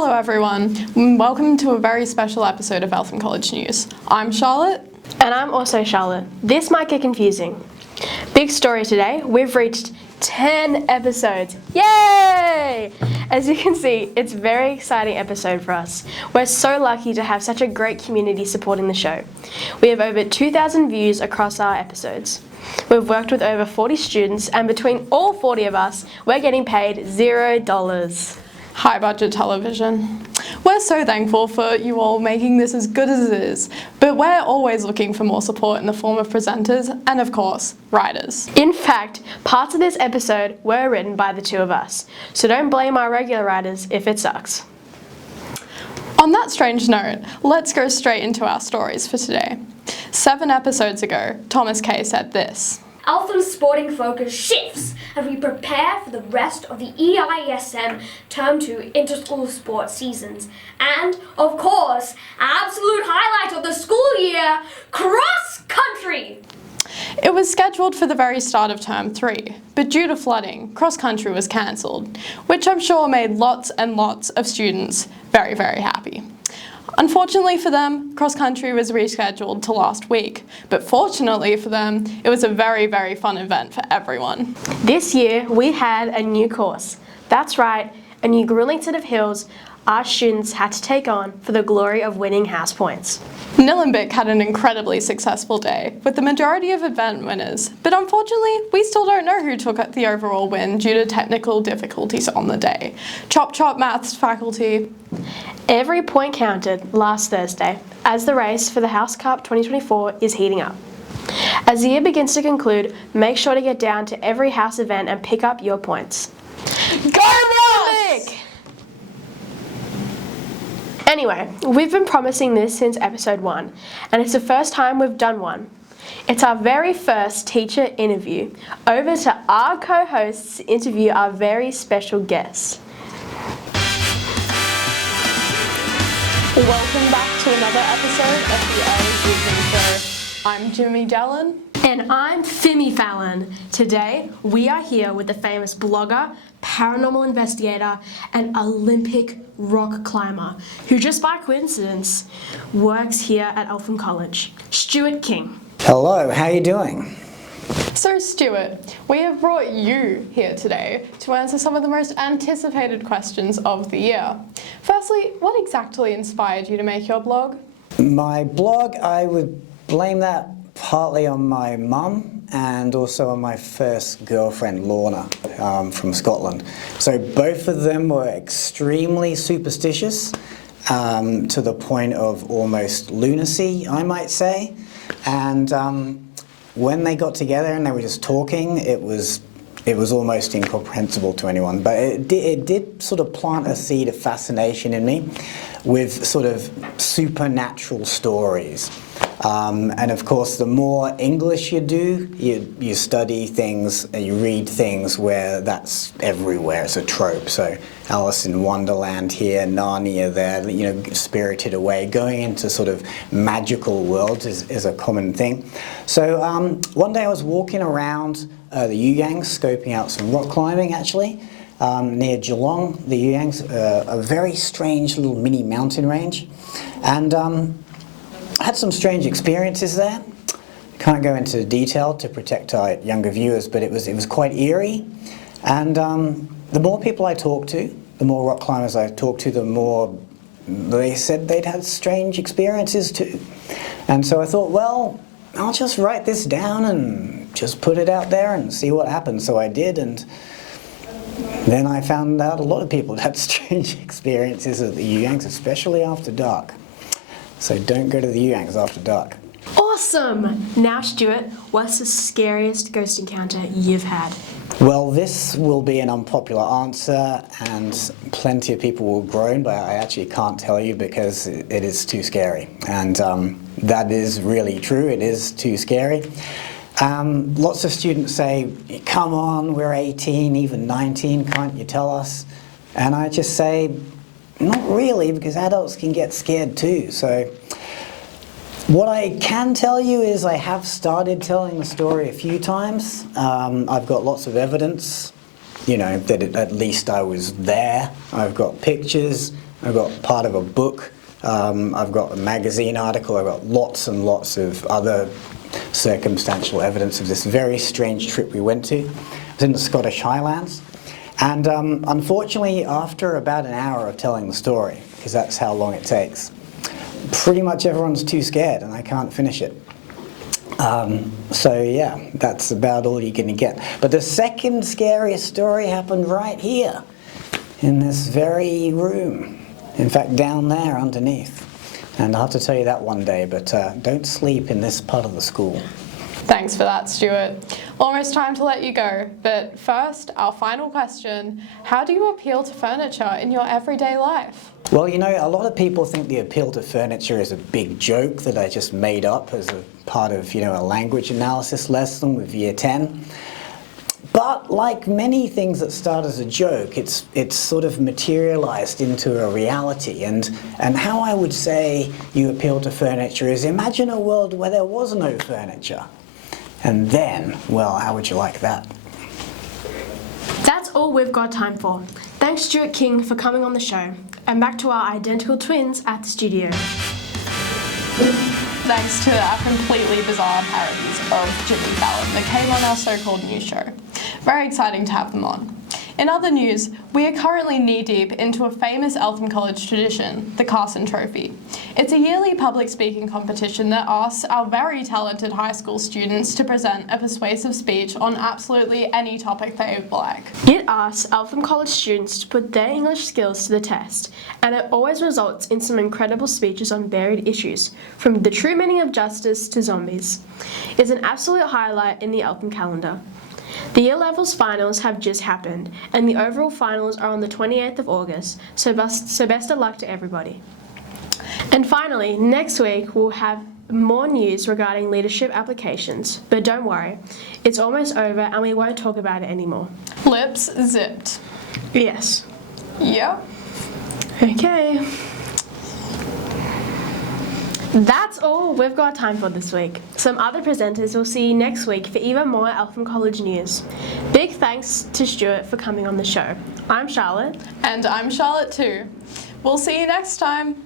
Hello everyone, and welcome to a very special episode of ELTHAM College News. I'm Charlotte. And I'm also Charlotte. This might get confusing. Big story today, we've reached 10 episodes. Yay! As you can see, it's a very exciting episode for us. We're so lucky to have such a great community supporting the show. We have over 2,000 views across our episodes. We've worked with over 40 students, and between all 40 of us, we're getting paid $0. High budget television. We're so thankful for you all making this as good as it is, but we're always looking for more support in the form of presenters and, of course, writers. In fact, parts of this episode were written by the two of us, so don't blame our regular writers if it sucks. On that strange note, let's go straight into our stories for today. 7 episodes ago, Thomas K said this. ELTHAM's sporting focus shifts as we prepare for the rest of the EISM Term 2 interschool sports seasons. And, of course, absolute highlight of the school year, cross country! It was scheduled for the very start of Term 3, but due to flooding, cross country was cancelled, which I'm sure made lots and lots of students very, very happy. Unfortunately for them, cross country was rescheduled to last week, but fortunately for them, it was a very, very fun event for everyone. This year, we had a new course. That's right, a new grueling set of hills our students had to take on for the glory of winning house points. Nillumbik had an incredibly successful day, with the majority of event winners, but unfortunately, we still don't know who took the overall win due to technical difficulties on the day. Chop chop maths faculty. Every point counted last Thursday, as the race for the House Cup 2024 is heating up. As the year begins to conclude, make sure to get down to every house event and pick up your points. Go Nillumbik! Anyway, we've been promising this since episode 1, and it's the first time we've done one. It's our very first teacher interview. Over to our co-hosts to interview our very special guests. Welcome back to another episode of the Early Evening Show. I'm Jimmy Dallin. And I'm Fimi Fallon. Today, we are here with the famous blogger, paranormal investigator, and Olympic rock climber, who just by coincidence works here at ELTHAM College, Stuart King. Hello, how are you doing? So Stuart, we have brought you here today to answer some of the most anticipated questions of the year. Firstly, what exactly inspired you to make your blog? My blog, I would blame that partly on my mum and also on my first girlfriend, Lorna, from Scotland. So both of them were extremely superstitious, to the point of almost lunacy, I might say. And when they got together and they were just talking, it was almost incomprehensible to anyone. But it did sort of plant a seed of fascination in me with sort of supernatural stories. And of course, the more English you do, you study things and you read things where that's everywhere. It's a trope. So Alice in Wonderland here, Narnia there, you know, Spirited Away. Going into sort of magical worlds is a common thing. So one day I was walking around the Yuyangs, scoping out some rock climbing actually, near Geelong. The Yuyangs, a very strange little mini mountain range. And I had some strange experiences there. Can't go into detail to protect our younger viewers, but it was quite eerie. And the more people I talked to, the more rock climbers I talked to, the more they said they'd had strange experiences too. And so I thought, well, I'll just write this down and just put it out there and see what happens. So I did, and then I found out a lot of people had strange experiences at the Yuyangs, especially after dark. So don't go to the Yuyangs after dark. Awesome! Now, Stuart, what's the scariest ghost encounter you've had? Well, this will be an unpopular answer, and plenty of people will groan, but I actually can't tell you because it is too scary. And that is really true, it is too scary. Lots of students say, come on, we're 18, even 19, can't you tell us? And I just say, not really, because adults can get scared too. So what I can tell you is I have started telling the story a few times. I've got lots of evidence, you know, that at least I was there. I've got pictures, I've got part of a book, I've got a magazine article, I've got lots and lots of other circumstantial evidence of this very strange trip we went to. It was in the Scottish Highlands. And unfortunately, after about an hour of telling the story, because that's how long it takes, pretty much everyone's too scared and I can't finish it. So yeah, that's about all you're going to get. But the second scariest story happened right here, in this very room. In fact, down there underneath. And I'll have to tell you that one day, but don't sleep in this part of the school. Thanks for that, Stuart. Almost time to let you go, but first, our final question. How do you appeal to furniture in your everyday life? Well, you know, a lot of people think the appeal to furniture is a big joke that I just made up as a part of, you know, a language analysis lesson with Year 10. But like many things that start as a joke, it's sort of materialized into a reality. And how I would say you appeal to furniture is imagine a world where there was no furniture. And then, well, how would you like that? That's all we've got time for. Thanks, Stuart King, for coming on the show. And back to our identical twins at the studio. Thanks to our completely bizarre parodies of Jimmy Fallon that came on our so-called news show. Very exciting to have them on. In other news, we are currently knee-deep into a famous ELTHAM College tradition, the Carson Trophy. It's a yearly public speaking competition that asks our very talented high school students to present a persuasive speech on absolutely any topic they would like. It asks ELTHAM College students to put their English skills to the test, and it always results in some incredible speeches on varied issues, from the true meaning of justice to zombies. It's an absolute highlight in the ELTHAM calendar. The year levels finals have just happened, and the overall finals are on the 28th of August, so best of luck to everybody. And finally, next week we'll have more news regarding leadership applications, but don't worry, it's almost over and we won't talk about it anymore. Lips zipped. Yes. Yep. Okay. That's all we've got time for this week. Some other presenters will see you next week for even more ELTHAM College news. Big thanks to Stuart for coming on the show. I'm Charlotte. And I'm Charlotte too. We'll see you next time.